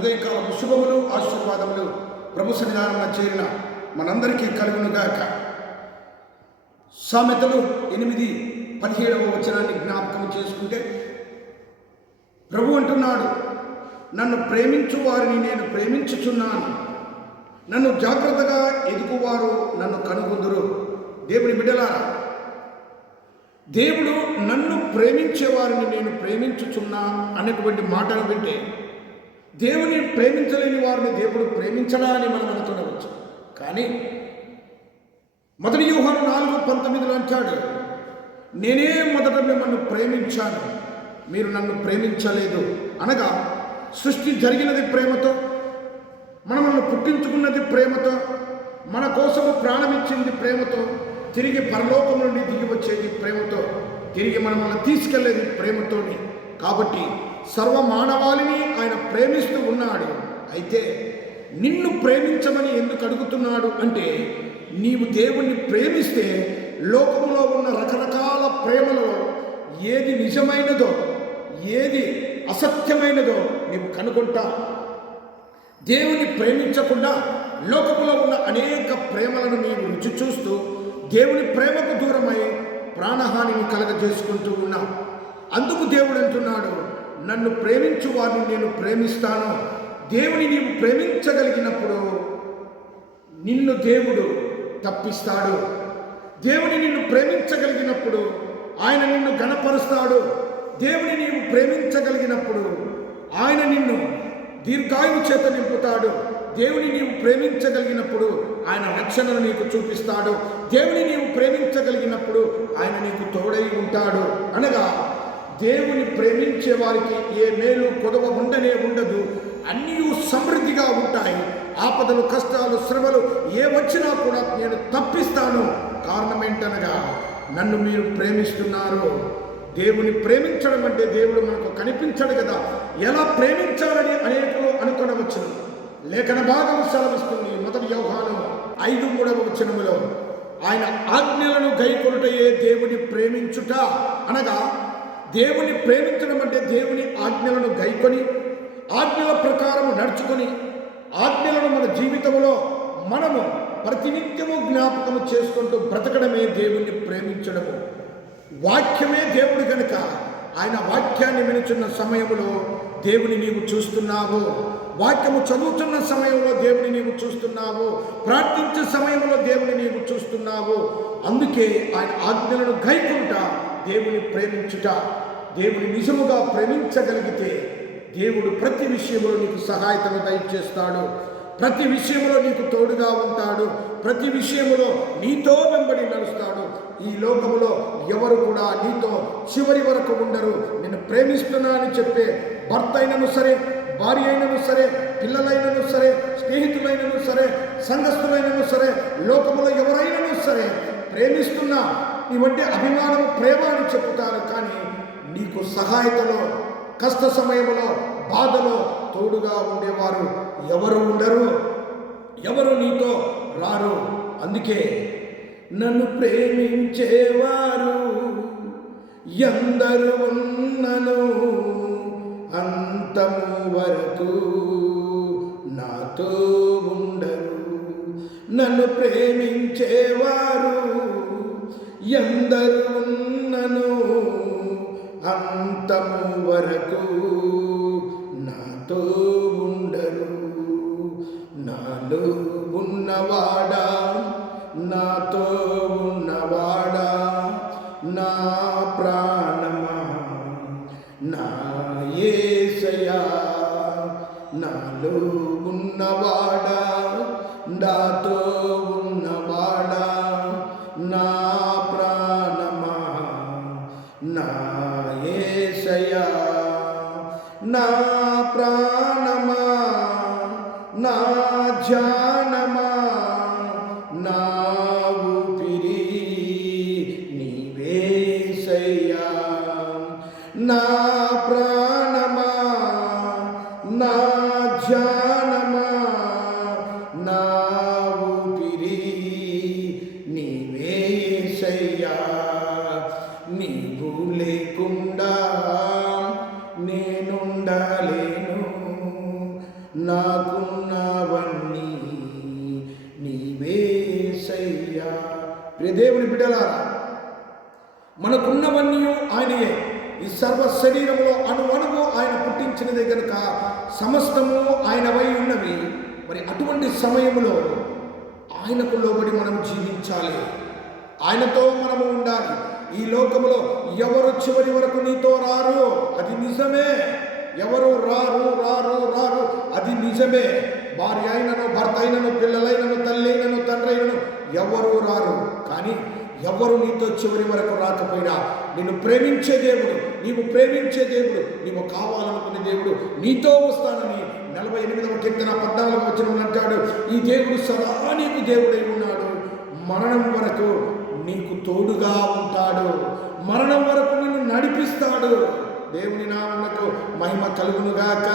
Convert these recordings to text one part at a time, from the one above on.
ఉదయకాలపు శుభములు ఆశీర్వాదములు ప్రభు సన్నిధానంలో చేరిన మనందరికీ కలుగునుగాక. సామెతలు 8:17 వచనాన్ని జ్ఞాపకం చేసుకుంటే ప్రభు అంటున్నాడు, నన్ను ప్రేమించు వారిని నేను ప్రేమించుచున్నాను, నన్ను జాగ్రత్తగా ఎదుగువారు నన్ను కనుగొందురు. దేవుని బిడ్డలారా, దేవుడు నన్ను ప్రేమించే వారిని నేను ప్రేమించుచున్నా అనేటువంటి మాటను వింటే దేవుని ప్రేమించలేని వారిని దేవుడు ప్రేమించడా అని మనం అనుకునవచ్చు. కానీ 1 యోహాను 4:19 అంటాడు, నేనే మొదట మిమ్మల్ని ప్రేమించాను, మీరు నన్ను ప్రేమించలేదు. అనగా సృష్టి జరిగినది ప్రేమతో, మనల్ని పుట్టించుకున్నది ప్రేమతో, మన కోసము ప్రాణమిచ్చింది ప్రేమతో, తిరిగి పరలోకం నుండి దిగి వచ్చేది ప్రేమతో, తిరిగి మనల్ని తీసుకెళ్లేది ప్రేమతోని. కాబట్టి సర్వమానవాళిని ఆయన ప్రేమిస్తూ ఉన్నాడు. అయితే నిన్ను ప్రేమించమని ఎందుకు అడుగుతున్నాడు అంటే, నీవు దేవుణ్ణి ప్రేమిస్తే లోకములో ఉన్న రకరకాల ప్రేమలలో ఏది నిజమైనదో ఏది అసత్యమైనదో నీవు కనుగొంటా. దేవుని ప్రేమించకుండా లోకములో ఉన్న అనేక ప్రేమలను నీవు రుచి చూస్తూ దేవుని ప్రేమకు దూరమై ప్రాణహానిని కలగజేసుకుంటూ ఉన్నావు. అందుకు దేవుడు అంటున్నాడు, నన్ను ప్రేమించు వారిని నేను ప్రేమిస్తాను. దేవుని నీవు ప్రేమించగలిగినప్పుడు నిన్ను దేవుడు తప్పిస్తాడు. దేవుని నిన్ను ప్రేమించగలిగినప్పుడు ఆయన నిన్ను ఘనపరుస్తాడు. దేవుని నీవు ప్రేమించగలిగినప్పుడు ఆయన నిన్ను దీర్ఘాయువు చేత నింపుతాడు. దేవుని నీవు ప్రేమించగలిగినప్పుడు ఆయన రక్షణను నీకు చూపిస్తాడు. దేవుని నీవు ప్రేమించగలిగినప్పుడు ఆయన నీకు తోడై ఉంటాడు. అనగా దేవుని ప్రేమించే వారికి ఏ మేలు కొదవ ఉండనే ఉండదు, అన్నీ సమృద్ధిగా ఉంటాయి. ఆపదలు, కష్టాలు, శ్రమలు ఏ వచ్చినా కూడా నేను తప్పిస్తాను. కారణం ఏంటనగా నన్ను మీరు ప్రేమిస్తున్నారు. దేవుని ప్రేమించడం అంటే దేవుడు మనకు కనిపించడు కదా, ఎలా ప్రేమించాలని అనేకులు అనుకొనవచ్చు. లేఖన భాగం సెలవిస్తుంది 1 యోహాను 5:3 ఆయన ఆజ్ఞలను గైకొనుటయే దేవుని ప్రేమించుట. అనగా దేవుని ప్రేమించడం అంటే దేవుని ఆజ్ఞలను గైకొని ఆజ్ఞల ప్రకారం నడుచుకొని ఆజ్ఞలను మన జీవితంలో మనము ప్రతినిత్యము జ్ఞాపకము చేసుకుంటూ బ్రతకడమే దేవుణ్ణి ప్రేమించడము. వాక్యమే దేవుడు కనుక ఆయన వాక్యాన్ని వినుచున్న సమయంలో దేవుని నీవు చూస్తున్నావు, వాక్యము చదువుతున్న సమయంలో దేవుని నీవు చూస్తున్నావు, ప్రార్థించే సమయంలో దేవుని నీవు చూస్తున్నావు. అందుకే ఆయన ఆజ్ఞలను గైకొనుట దేవుని ప్రేమించుట. దేవుని నిజముగా ప్రేమించగలిగితే దేవుడు ప్రతి విషయంలో నీకు సహాయతను దయచేస్తాడు, ప్రతి విషయంలో నీకు తోడుగా ఉంటాడు, ప్రతి విషయంలో నీతో వెంబడి నడుస్తాడు. ఈ లోకంలో ఎవరు కూడా నీతో చివరి వరకు ఉండరు. నేను ప్రేమిస్తున్నా అని చెప్పే భర్త అయినను సరే, భార్య అయినను సరే, పిల్లలైనను సరే, స్నేహితులైనను సరే, సంఘస్థులైనను సరే, లోకములో ఎవరైనను సరే ప్రేమిస్తున్నా ఇవంటి అభిమానం ప్రేమ అని చెప్తారు. కానీ నీకు సహాయతలో, కష్ట సమయంలో, బాధలో తోడుగా ఉండేవారు ఎవరు ఉండరు, ఎవరు నీతో రారు. అందుకే నన్ను ప్రేమించేవారు ఎందరు ఉన్నను అంతము వరకు నాతో ఉండరు. నన్ను ప్రేమించేవారు ఎందరు ఉన్నను అంతము వరకు నాతో ఉండరు. నాలో ఉన్నవాడా, నాతో ఉన్నవాడా, నా ప్రాణమా, నా యేసయ్యా, నాలో ఉన్నవాడా, నాతో ఉన్నవాడా, నా ప్రాణమా, నా యేసయ్యా, నా ప్రాణమా, నా ధ్యానమా, నా ఊపిరి నీవేసయ్యా, నా ప్రాణమా, నా ధ్యానమా, నా ఊపిరి నీవేసయ్యా. నీవు లేకుండా నేనుండలేను, నాకున్నవన్నీ నీవేసయ్యా. ప్రియ దేవుని బిడ్డలారా, మనకున్నవన్నీ ఆయనయే. ఈ సర్వ శరీరంలో అణువణువు ఆయన పుట్టించినదే కనుక సమస్తము ఆయనవై ఉన్నవి. మరి అటువంటి సమయంలో ఆయనకు లోబడి మనం జీవించాలి, ఆయనతో మనము ఉండాలి. ఈ లోకంలో ఎవరు చివరి వరకు నీతో రారు, అది నిజమే. ఎవరు రారు రారు రారు, అది నిజమే. భార్య అయినను, భర్త అయినను, పిల్లలైనను, తల్లి అయినను, తండ్రి అయినను ఎవరు రారు. కానీ ఎవరు నీతో చివరి వరకు రాకపోయినా నిన్ను ప్రేమించే దేవుడు, నీవు ప్రేమించే దేవుడు, నీవు కావాలనుకునే దేవుడు నీతో వస్తానని 48వ కీర్తన 14వ వచనంలో అంటాడు. ఈ దేవుడు సదా నీకు దేవుడై ఉన్నాడు, మరణం వరకు నీకు తోడుగా ఉంటాడు, మరణం వరకు నిన్ను నడిపిస్తాడు. దేవుని నామమునకు మహిమ కలుగునుగాక.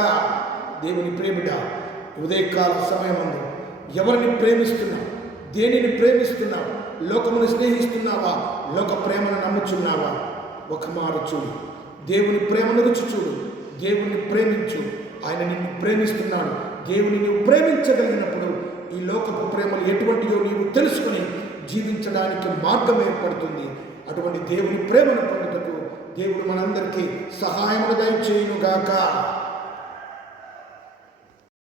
దేవుని ప్రేమిట, ఉదయకాల సమయమందు ఎవరిని ప్రేమిస్తున్నావు? దేనిని ప్రేమిస్తున్నావు? లోకమును స్నేహిస్తున్నావా? లోక ప్రేమను నమ్ముచున్నావా? ఒక మారు చూడు, దేవుని ప్రేమను రుచి చూడు, దేవుని ప్రేమించు. ఆయన నిన్ను ప్రేమిస్తున్నాడు. దేవుని నీవు ప్రేమించగలిగినప్పుడు ఈ లోకపు ప్రేమలు ఎటువంటివో నీవు తెలుసుకుని జీవించడానికి మార్గం ఏర్పడుతుంది. అటువంటి దేవుని ప్రేమను పొందుటకు దేవుడు మనందరికీ సహాయమును దయచేయునుగాక.